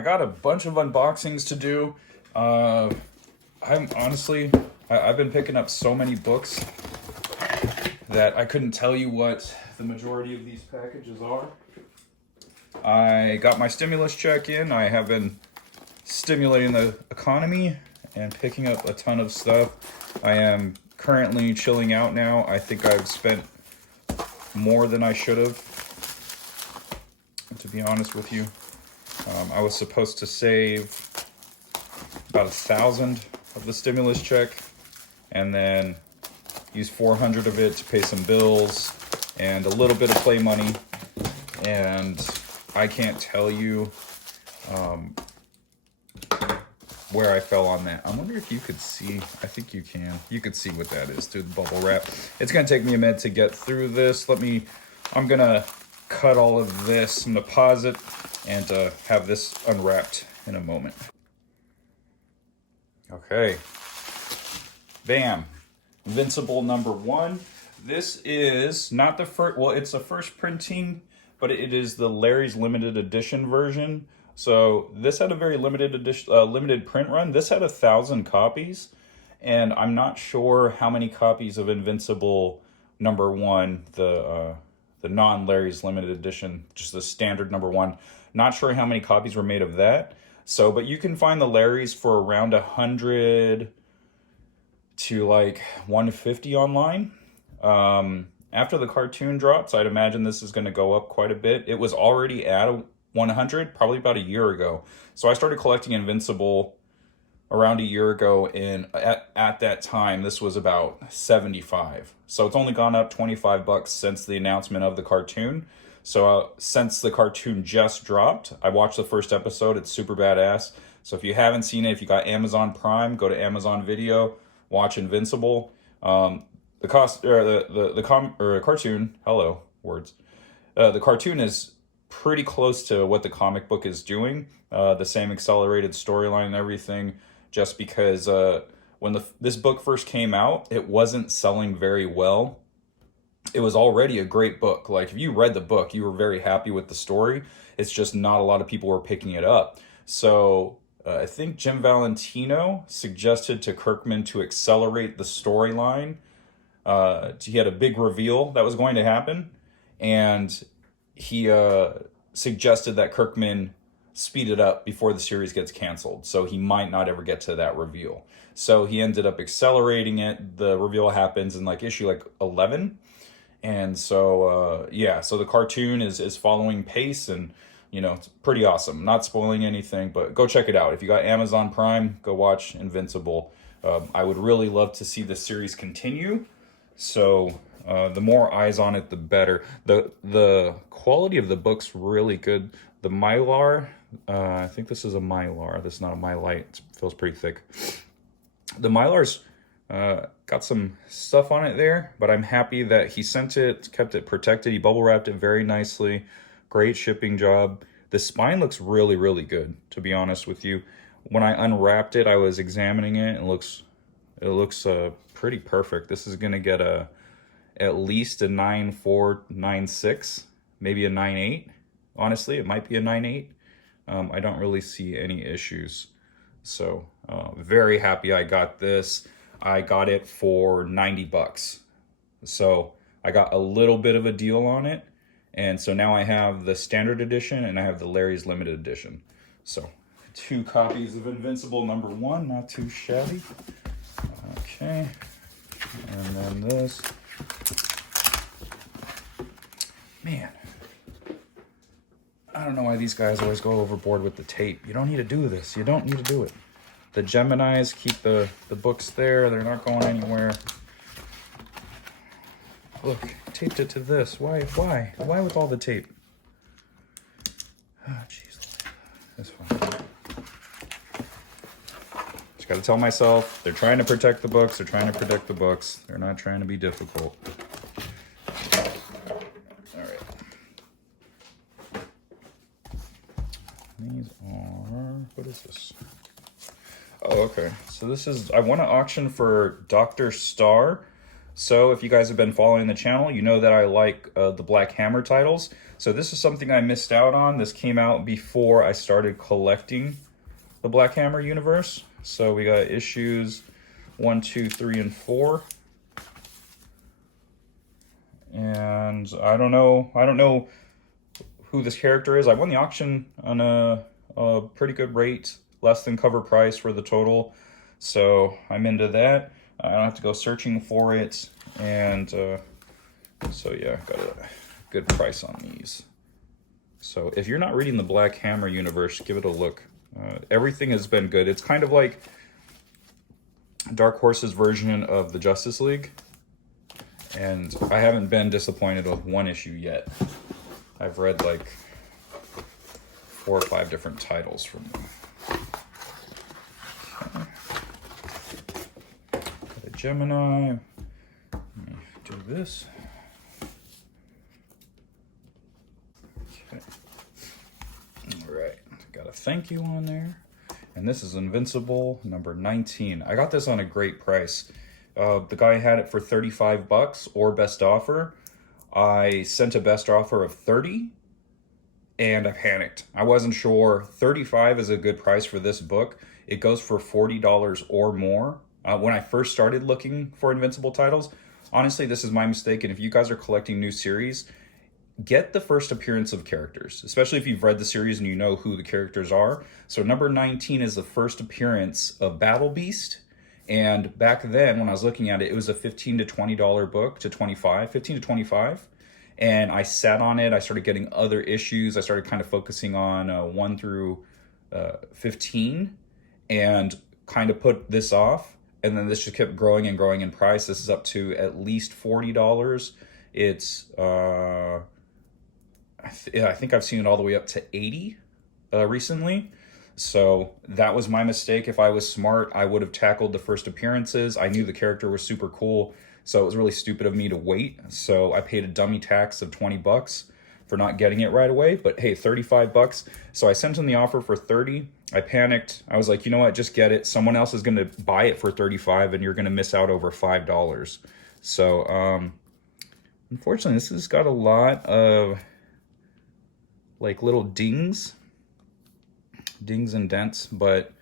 I got a bunch of unboxings to do. I've been picking up so many books that I couldn't tell you what the majority of these packages are. I got my stimulus check in. I have been stimulating the economy and picking up a ton of stuff. I am currently chilling out now. I think I've spent more than I should have, to be honest with you. I was supposed to save about 1,000 of the stimulus check and then use 400 of it to pay some bills and a little bit of play money. And I can't tell you where I fell on that. I wonder if you could see. I think you can. You could see what that is through the bubble wrap. It's gonna take me a minute to get through this. I'm gonna cut all of this and deposit and have this unwrapped in a moment. Okay. Bam. Invincible number 1. This is not the first, well, it's the first printing, but it is the Larry's limited edition version. So this had a very limited edition, limited print run. This had 1,000 copies, and I'm not sure how many copies of Invincible number 1, the non-Larry's limited edition, just the standard number 1. Not sure how many copies were made of that. So, but you can find the Larry's for around 100 to like 150 online. After the cartoon drops, I'd imagine this is going to go up quite a bit. It was already at 100 probably about a year ago. So I started collecting Invincible around a year ago, and at that time this was about 75. So it's only gone up $25 since the announcement of the cartoon. So since the cartoon just dropped, I watched the first episode. It's super badass. So if you haven't seen it, if you got Amazon Prime, go to Amazon Video, watch Invincible. The cartoon. Hello, words. The cartoon is pretty close to what the comic book is doing. The same accelerated storyline and everything. Just because when this book first came out, it wasn't selling very well. It was already a great book. Like, if you read the book, you were very happy with the story. It's just not a lot of people were picking it up. So I think Jim Valentino suggested to Kirkman to accelerate the storyline. He had a big reveal that was going to happen, and he suggested that Kirkman speed it up before the series gets canceled, so he might not ever get to that reveal. So he ended up accelerating it. The reveal happens in like issue 11. And so, so the cartoon is following pace, and, it's pretty awesome. Not spoiling anything, but go check it out. If you got Amazon Prime, go watch Invincible. I would really love to see the series continue. So the more eyes on it, the better. The quality of the book's really good. The Mylar, I think this is a Mylar. This is not a Mylite. It feels pretty thick. The Mylar's got some stuff on it there, but I'm happy that he sent it, kept it protected. He bubble wrapped it very nicely. Great shipping job. The spine looks really, really good, to be honest with you. When I unwrapped it, I was examining it, and it looks pretty perfect. This is gonna get at least a 9.4, 9.6, maybe a 9.8. Honestly, it might be a 9.8. I don't really see any issues. So very happy I got this. I got it for $90. So I got a little bit of a deal on it. And so now I have the standard edition and I have the Larry's limited edition. So 2 copies of Invincible number 1, not too shabby. Okay. And then this. Man. I don't know why these guys always go overboard with the tape. You don't need to do this. You don't need to do it. The Geminis keep the books there. They're not going anywhere. Look, taped it to this. Why? Why with all the tape? Oh, jeez. That's fine. Just gotta tell myself, they're trying to protect the books. They're trying to protect the books. They're not trying to be difficult. All right. These are, what is this? Oh, okay. So this is, I won an auction for Dr. Star. So if you guys have been following the channel, you know that I like the Black Hammer titles. So this is something I missed out on. This came out before I started collecting the Black Hammer universe. So we got issues 1, 2, 3, and 4. And I don't know who this character is. I won the auction on a pretty good rate, less than cover price for the total. So I'm into that. I don't have to go searching for it. And so yeah, got a good price on these. So if you're not reading the Black Hammer universe, give it a look. Everything has been good. It's kind of like Dark Horse's version of the Justice League. And I haven't been disappointed with one issue yet. I've read like 4 or 5 different titles from them. Okay. Got a Gemini. Let me do this. Okay. All right. Got a thank you on there. And this is Invincible number 19. I got this on a great price. The guy had it for $35 or best offer. I sent a best offer of $30 and I panicked. I wasn't sure. $35 is a good price for this book. It goes for $40 or more. When I first started looking for Invincible titles, honestly, this is my mistake. And if you guys are collecting new series, get the first appearance of characters, especially if you've read the series and you know who the characters are. So number 19 is the first appearance of Battle Beast. And back then, when I was looking at it, it was a $15 to $20 book to 25, 15 to 25. And I sat on it. I started getting other issues. I started kind of focusing on 1 through 15 and kind of put this off. And then this just kept growing and growing in price. This is up to at least $40. It's, I think I've seen it all the way up to $80 recently. So that was my mistake. If I was smart, I would have tackled the first appearances. I knew the character was super cool, so it was really stupid of me to wait. So I paid a dummy tax of $20 for not getting it right away. But hey, $35. So I sent him the offer for $30. I panicked. I was like, you know what? Just get it. Someone else is going to buy it for $35, and you're going to miss out over $5. So unfortunately, this has got a lot of like little dings and dents, but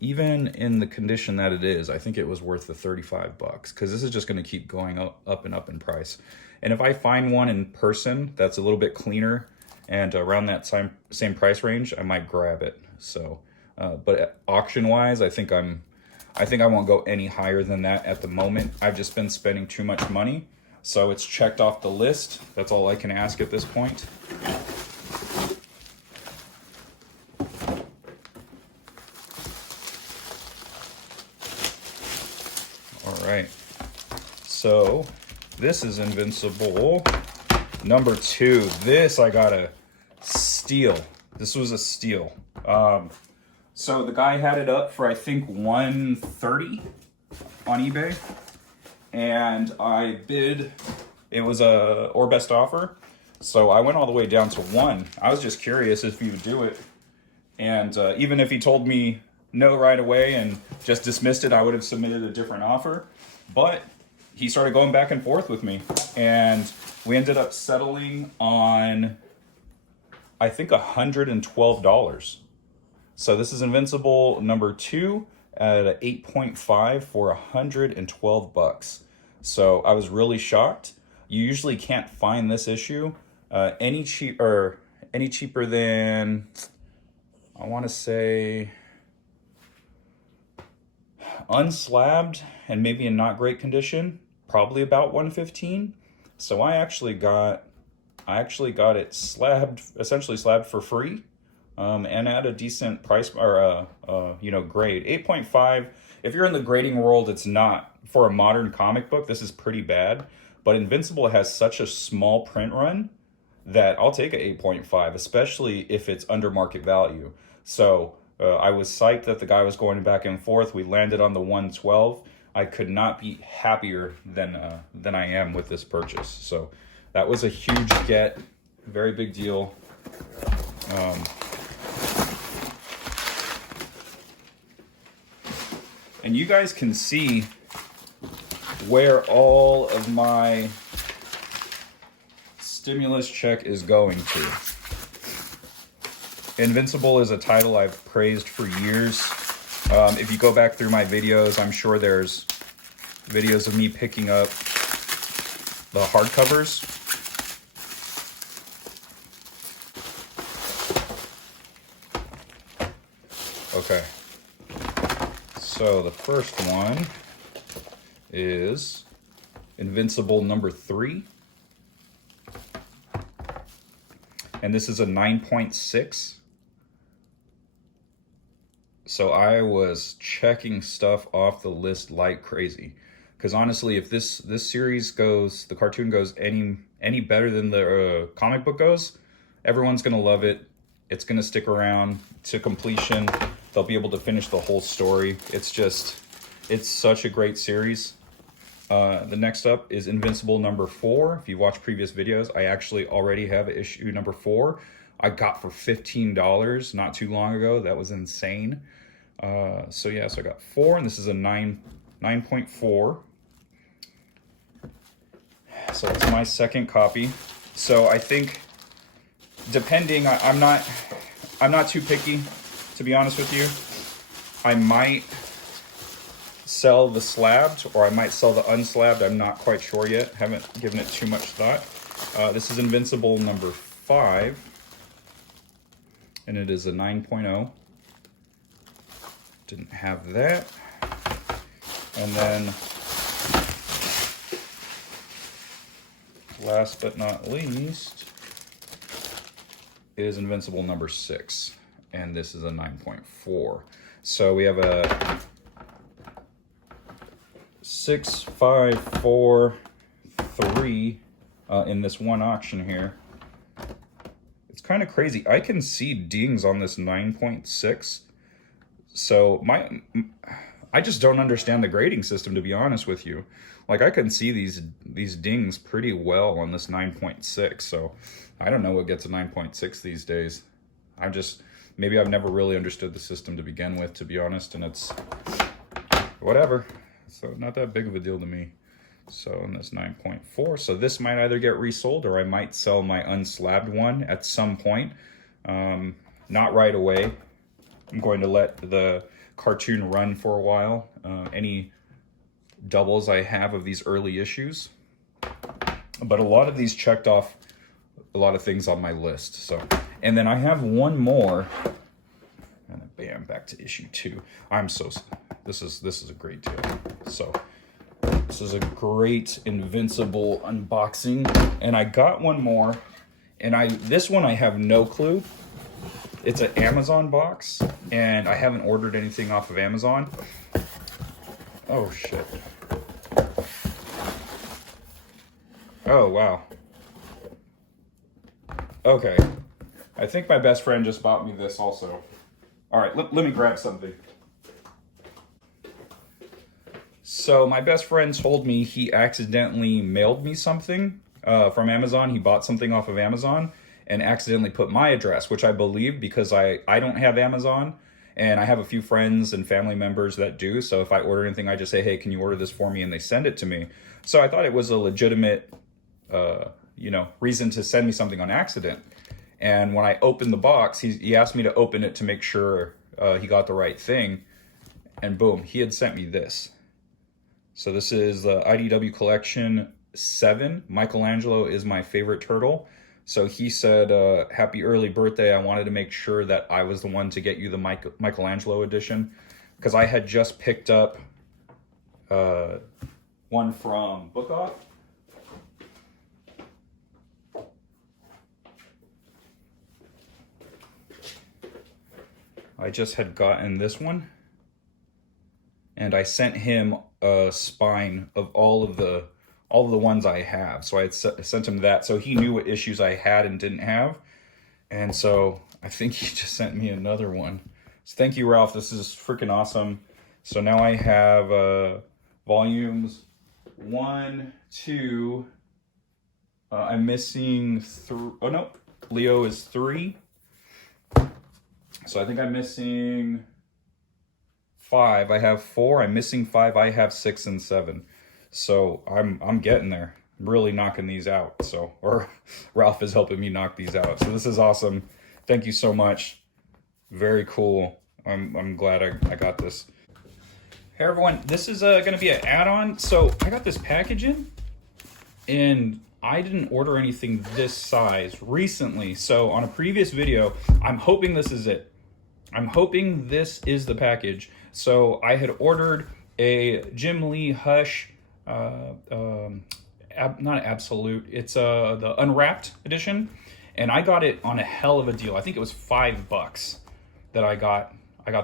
even in the condition that it is, I think it was worth the $35 because this is just going to keep going up and up in price. And if I find one in person that's a little bit cleaner and around that same price range, I might grab it. So, but auction wise, I think I won't go any higher than that at the moment. I've just been spending too much money, so it's checked off the list. That's all I can ask at this point. Right, so this is Invincible number 2. This I gotta steal. This was a steal. So the guy had it up for I think $130 on eBay, and I bid. It was a or best offer, so I went all the way down to 1. I was just curious if he would do it, and even if he told me no right away and just dismissed it, I would have submitted a different offer. But he started going back and forth with me, and we ended up settling on, I think, $112. So this is Invincible number 2 at an 8.5 for $112. So I was really shocked. You usually can't find this issue any cheaper than, I want to say, unslabbed and maybe in not great condition, probably about $115. So I actually got it slabbed, essentially slabbed for free, and at a decent price or grade. 8.5. If you're in the grading world, it's not. For a modern comic book, this is pretty bad. But Invincible has such a small print run that I'll take an 8.5, especially if it's under market value. So I was psyched that the guy was going back and forth. We landed on the 112. I could not be happier than I am with this purchase. So that was a huge get, very big deal. And you guys can see where all of my stimulus check is going to. Invincible is a title I've praised for years. If you go back through my videos, I'm sure there's videos of me picking up the hardcovers. Okay. So the first one is Invincible number 3. And this is a 9.6. So I was checking stuff off the list like crazy. Because honestly, if this series goes, the cartoon goes any better than the comic book goes, everyone's going to love it. It's going to stick around to completion. They'll be able to finish the whole story. It's such a great series. The next up is Invincible number 4. If you watch previous videos, I actually already have issue number 4. I got for $15 not too long ago. That was insane. So yeah, so I got 4, and this is a 9.4. So it's my second copy. So I think, depending, I'm not too picky, to be honest with you. I might sell the slabbed, or I might sell the unslabbed. I'm not quite sure yet. Haven't given it too much thought. This is Invincible number 5, and it is a 9.0. Didn't have that. And then, last but not least, is Invincible number 6, and this is a 9.4. So we have a 6, 5, 4, 3 in this one auction here. It's kind of crazy. I can see dings on this 9.6. So I just don't understand the grading system, to be honest with you. Like, I can see these dings pretty well on this 9.6. So I don't know what gets a 9.6 these days. Maybe I've never really understood the system to begin with, to be honest, and it's whatever. So not that big of a deal to me. So in this 9.4, so this might either get resold, or I might sell my unslabbed one at some point. Not right away. I'm going to let the cartoon run for a while. Any doubles I have of these early issues. But a lot of these checked off a lot of things on my list. So, and then I have one more. And then bam, back to issue 2. This is a great deal. So this is a great Invincible unboxing. And I got one more. And this one I have no clue. It's an Amazon box, and I haven't ordered anything off of Amazon. Oh, shit. Oh, wow. Okay. I think my best friend just bought me this also. All right, let me grab something. So my best friend told me he accidentally mailed me something from Amazon. He bought something off of Amazon and accidentally put my address, which I believe because I don't have Amazon, and I have a few friends and family members that do. So if I order anything, I just say, hey, can you order this for me? And they send it to me. So I thought it was a legitimate, reason to send me something on accident. And when I opened the box, he asked me to open it to make sure he got the right thing. And boom, he had sent me this. So this is the IDW Collection 7. Michelangelo is my favorite turtle. So he said, happy early birthday. I wanted to make sure that I was the one to get you the Michelangelo edition, because I had just picked up one from Book Off. I just had gotten this one, and I sent him a spine of all of the ones I have. So I had sent him that, so he knew what issues I had and didn't have. And so I think he just sent me another one. So thank you, Ralph. This is freaking awesome. So now I have volumes 1, 2. I'm missing 3. Oh no, Leo is 3. So I think I'm missing 5. I have 4. I'm missing 5. I have 6 and 7. So I'm getting there. I'm really knocking these out. So, or Ralph is helping me knock these out. So this is awesome. Thank you so much. Very cool. I'm glad I got this. Hey everyone, this is going to be an add-on. So I got this package in, and I didn't order anything this size recently. So on a previous video, I'm hoping this is it. I'm hoping this is the package. So I had ordered a Jim Lee Hush, not Absolute, it's the Unwrapped edition, and I got it on a hell of a deal. I think it was $5 that I got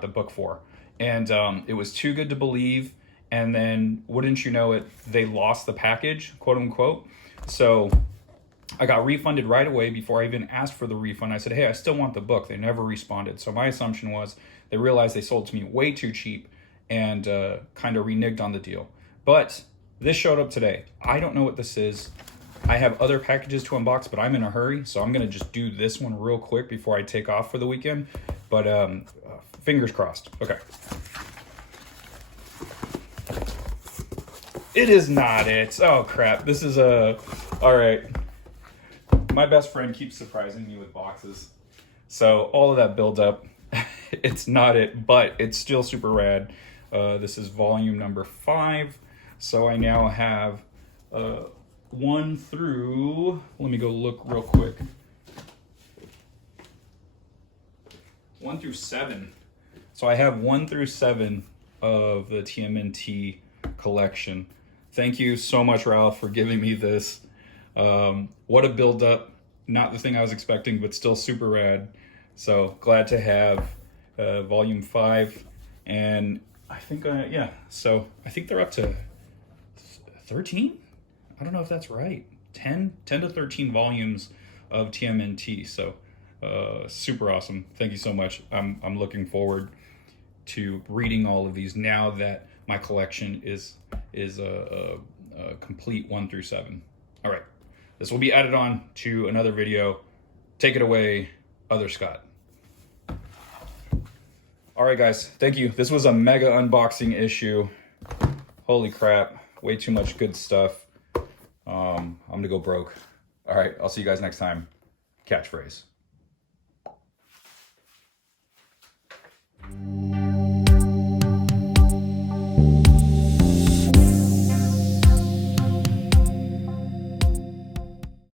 the book for, and it was too good to believe. And then, wouldn't you know it, they lost the package, quote unquote. So I got refunded right away before I even asked for the refund. I said, hey, I still want the book. They never responded. So my assumption was they realized they sold it to me way too cheap and kind of reneged on the deal. But this showed up today. I don't know what this is. I have other packages to unbox, but I'm in a hurry. So I'm going to just do this one real quick before I take off for the weekend. But fingers crossed. Okay. It is not it. Oh, crap. This is all right. My best friend keeps surprising me with boxes. So all of that builds up. It's not it, but it's still super rad. This is volume number 5. So I now have 1 through, let me go look real quick. 1 through 7. So I have 1 through 7 of the TMNT collection. Thank you so much, Ralph, for giving me this. What a build up. Not the thing I was expecting, but still super rad. So glad to have volume 5. And I think, yeah, so I think they're up to 13? I don't know if that's right. 10 to 13 volumes of TMNT. So super awesome. Thank you so much. I'm looking forward to reading all of these now that my collection is a complete 1 through 7. All right, this will be added on to another video. Take it away, Other Scott. All right, guys, thank you. This was a mega unboxing issue. Holy crap, way too much good stuff. I'm gonna go broke. All right, I'll see you guys next time. Catchphrase.